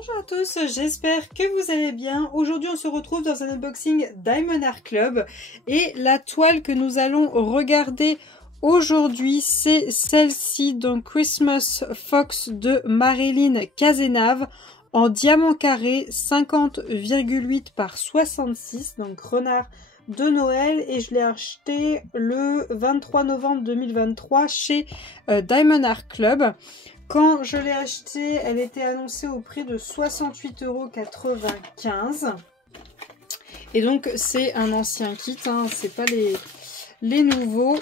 Bonjour à tous, j'espère que vous allez bien. Aujourd'hui on se retrouve dans un unboxing Diamond Art Club et la toile que nous allons regarder aujourd'hui c'est celle-ci, donc Christmas Fox de Marilyn Cazenave en diamant carré 50,8 par 66, donc renard de Noël, et je l'ai acheté le 23 novembre 2023 chez Diamond Art Club. Quand je l'ai acheté, elle était annoncée au prix de 68,95 €. Et donc c'est un ancien kit, hein, c'est pas les nouveaux.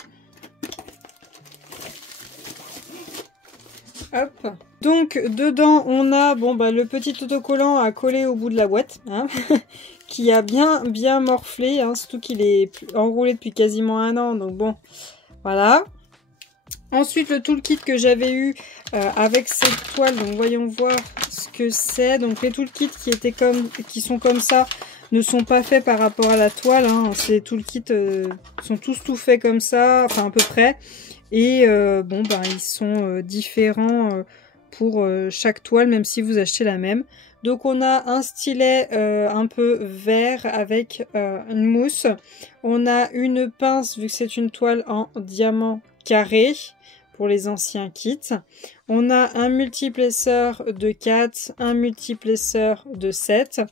Hop. Donc dedans on a le petit autocollant à coller au bout de la boîte, hein, qui a bien morflé, hein, surtout qu'il est enroulé depuis quasiment un an, donc bon, voilà. Ensuite le toolkit que j'avais eu avec cette toile, donc voyons voir ce que c'est. Donc les toolkits qui sont comme ça ne sont pas faits par rapport à la toile, hein. Ces toolkits sont tous tout faits comme ça, enfin à peu près. Et ils sont différents pour chaque toile, même si vous achetez la même. Donc on a un stylet un peu vert avec une mousse. On a une pince, vu que c'est une toile en diamant carré pour les anciens kits. On a un multiplesseur de 4, un multiplesseur de 7.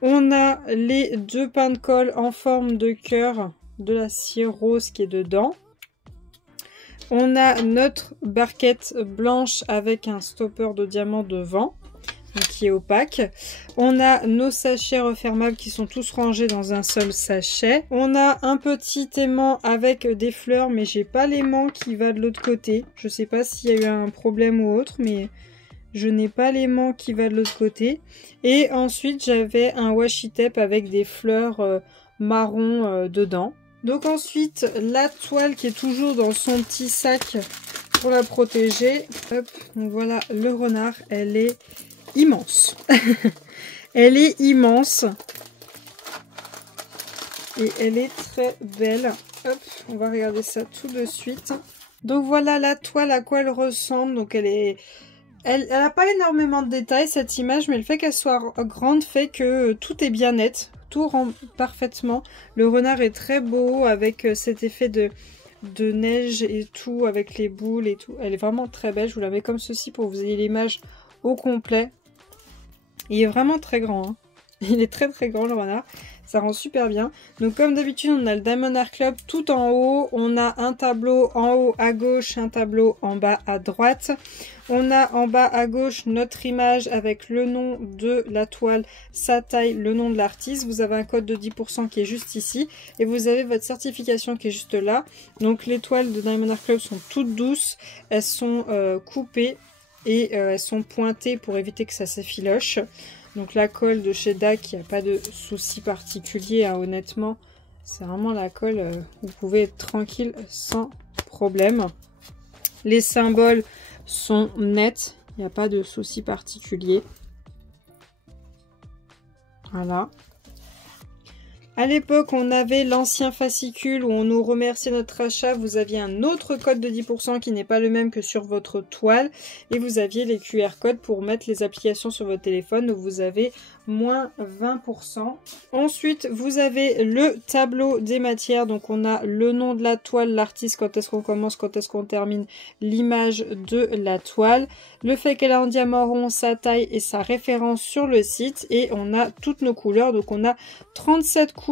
On a les deux pains de colle en forme de cœur de l'acier rose qui est dedans. On a notre barquette blanche avec un stopper de diamant devant, qui est opaque. On a nos sachets refermables qui sont tous rangés dans un seul sachet. On a un petit aimant avec des fleurs, mais j'ai pas l'aimant qui va de l'autre côté. Je sais pas s'il y a eu un problème ou autre, mais je n'ai pas l'aimant qui va de l'autre côté. Et ensuite j'avais un washi tape avec des fleurs marron dedans. Donc ensuite la toile qui est toujours dans son petit sac pour la protéger. Hop, donc voilà le renard, elle est immense. Elle est immense. Et elle est très belle. Hop, on va regarder ça tout de suite. Donc voilà la toile à quoi elle ressemble. Donc elle n'a pas énormément de détails cette image, mais le fait qu'elle soit grande fait que tout est bien net. Tout rend parfaitement. Le renard est très beau avec cet effet de neige et tout, avec les boules et tout. Elle est vraiment très belle. Je vous la mets comme ceci pour que vous ayez l'image au complet. Il est vraiment très grand, hein. Il est très grand le renard, ça rend super bien. Donc comme d'habitude on a le Diamond Art Club tout en haut, on a un tableau en haut à gauche, un tableau en bas à droite. On a en bas à gauche notre image avec le nom de la toile, sa taille, le nom de l'artiste. Vous avez un code de 10% qui est juste ici et vous avez votre certification qui est juste là. Donc les toiles de Diamond Art Club sont toutes douces, elles sont coupées et elles sont pointées pour éviter que ça s'effiloche. Donc la colle de chez DAC, il n'y a pas de souci particulier, hein, honnêtement. C'est vraiment la colle, vous pouvez être tranquille sans problème. Les symboles sont nets, il n'y a pas de souci particulier. Voilà. À l'époque, on avait l'ancien fascicule où on nous remerciait notre achat. Vous aviez un autre code de 10% qui n'est pas le même que sur votre toile. Et vous aviez les QR codes pour mettre les applications sur votre téléphone. Donc vous avez moins 20%. Ensuite, vous avez le tableau des matières. Donc on a le nom de la toile, l'artiste, quand est-ce qu'on commence, quand est-ce qu'on termine, l'image de la toile. Le fait qu'elle est en diamant rond, sa taille et sa référence sur le site. Et on a toutes nos couleurs. Donc on a 37 couleurs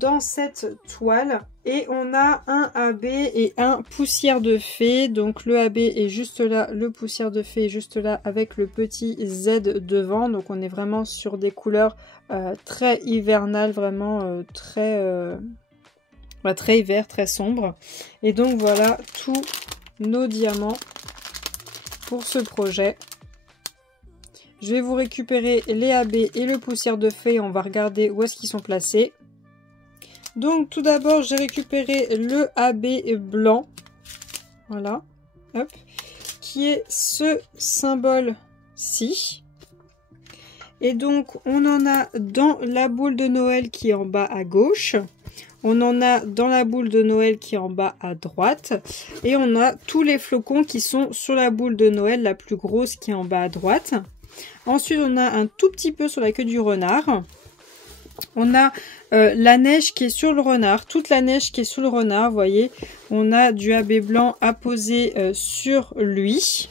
dans cette toile et on a un AB et un poussière de fée. Donc le AB est juste là, le poussière de fée est juste là avec le petit Z devant. Donc on est vraiment sur des couleurs très hivernales, vraiment très hiver, très sombre. Et donc voilà tous nos diamants pour ce projet. Je vais vous récupérer les AB et le poussière de fée. On va regarder où est-ce qu'ils sont placés. Donc tout d'abord, j'ai récupéré le AB blanc. Voilà. Hop. Qui est ce symbole-ci. Et donc, on en a dans la boule de Noël qui est en bas à gauche. On en a dans la boule de Noël qui est en bas à droite. Et on a tous les flocons qui sont sur la boule de Noël la plus grosse qui est en bas à droite. Ensuite, on a un tout petit peu sur la queue du renard. On a la neige qui est sur le renard, toute la neige qui est sur le renard, vous voyez. On a du AB blanc apposé sur lui.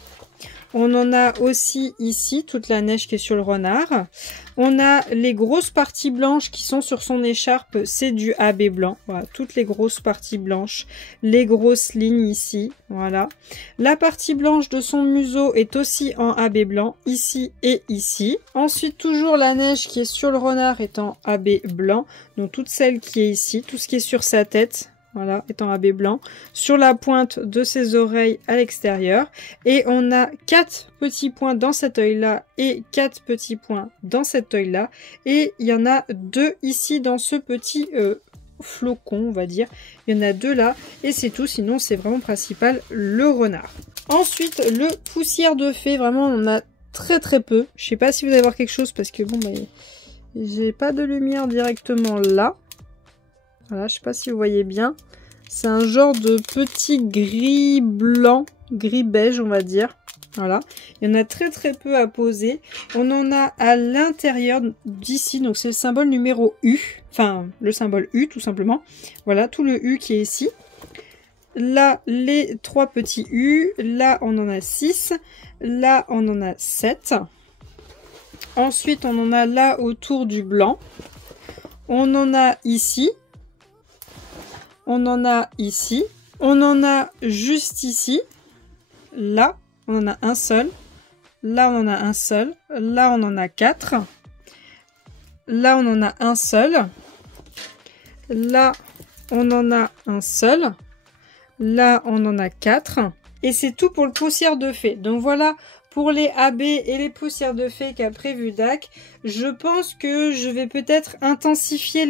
On en a aussi ici, toute la neige qui est sur le renard. On a les grosses parties blanches qui sont sur son écharpe, c'est du AB blanc. Voilà, toutes les grosses parties blanches, les grosses lignes ici, voilà. La partie blanche de son museau est aussi en AB blanc, ici et ici. Ensuite, toujours la neige qui est sur le renard est en AB blanc. Donc toute celle qui est ici, tout ce qui est sur sa tête, voilà, est en AB blanc, sur la pointe de ses oreilles à l'extérieur. Et on a 4 petits points dans cet œil-là et 4 petits points dans cet œil-là. Et il y en a 2 ici dans ce petit flocon, on va dire. Il y en a 2 là et c'est tout, sinon c'est vraiment principal le renard. Ensuite, le poussière de fée, vraiment on en a très peu. Je sais pas si vous allez voir quelque chose parce que bon, bah, j'ai pas de lumière directement là. Voilà, je sais pas si vous voyez bien. C'est un genre de petit gris blanc, gris beige on va dire. Voilà, il y en a très peu à poser. On en a à l'intérieur d'ici, donc c'est le symbole numéro U. Enfin, le symbole U tout simplement. Voilà, tout le U qui est ici. Là, les 3 petits U. Là, on en a 6. Là, on en a 7. Ensuite, on en a là autour du blanc. On en a ici. On en a ici, on en a juste ici, là, on en a un seul, là, on en a un seul, là, on en a 4, là, on en a un seul, là, on en a un seul, là, on en a 4, et c'est tout pour le poussière de fée. Donc voilà pour les AB et les poussières de fée qu'a prévu DAC. Je pense que je vais peut-être intensifier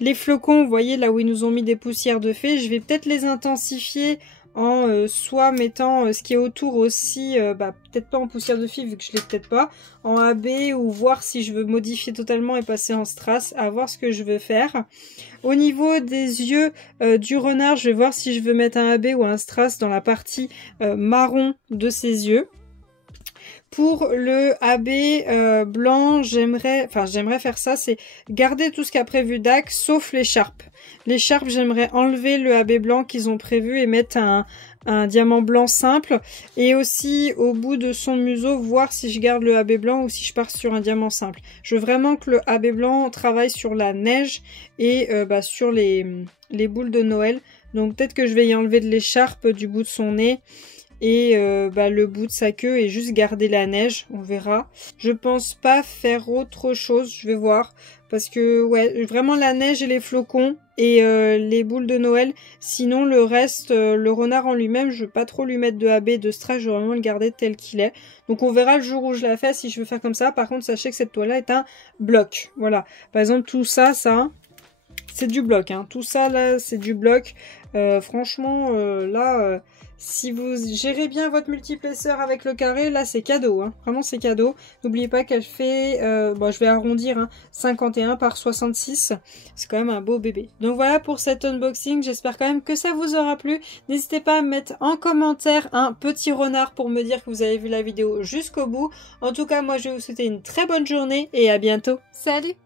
les flocons, vous voyez là où ils nous ont mis des poussières de fée, je vais peut-être les intensifier en soit mettant ce qui est autour aussi, peut-être pas en poussière de fée vu que je l'ai peut-être pas, en AB ou voir si je veux modifier totalement et passer en strass, à voir ce que je veux faire. Au niveau des yeux du renard, je vais voir si je veux mettre un AB ou un strass dans la partie marron de ses yeux. Pour le AB blanc, j'aimerais faire ça, c'est garder tout ce qu'a prévu DAC, sauf l'écharpe. L'écharpe, j'aimerais enlever le AB blanc qu'ils ont prévu et mettre un diamant blanc simple. Et aussi, au bout de son museau, voir si je garde le AB blanc ou si je pars sur un diamant simple. Je veux vraiment que le AB blanc travaille sur la neige et sur les boules de Noël. Donc peut-être que je vais y enlever de l'écharpe du bout de son nez. Et le bout de sa queue et juste garder la neige, on verra. Je pense pas faire autre chose, je vais voir. Parce que ouais, vraiment la neige et les flocons et les boules de Noël. Sinon le reste, le renard en lui-même, je veux pas trop lui mettre de AB, de strass, je veux vraiment le garder tel qu'il est. Donc on verra le jour où je la fais si je veux faire comme ça. Par contre, sachez que cette toile-là est un bloc. Voilà, par exemple tout ça, c'est du bloc. Hein. Tout ça là, c'est du bloc. Franchement, si vous gérez bien votre multiplesseur avec le carré, là c'est cadeau, hein. Vraiment c'est cadeau. N'oubliez pas qu'elle fait, je vais arrondir, hein, 51 par 66. C'est quand même un beau bébé. Donc voilà pour cet unboxing, j'espère quand même que ça vous aura plu. N'hésitez pas à me mettre en commentaire un petit renard pour me dire que vous avez vu la vidéo jusqu'au bout. En tout cas, moi je vais vous souhaiter une très bonne journée et à bientôt. Salut!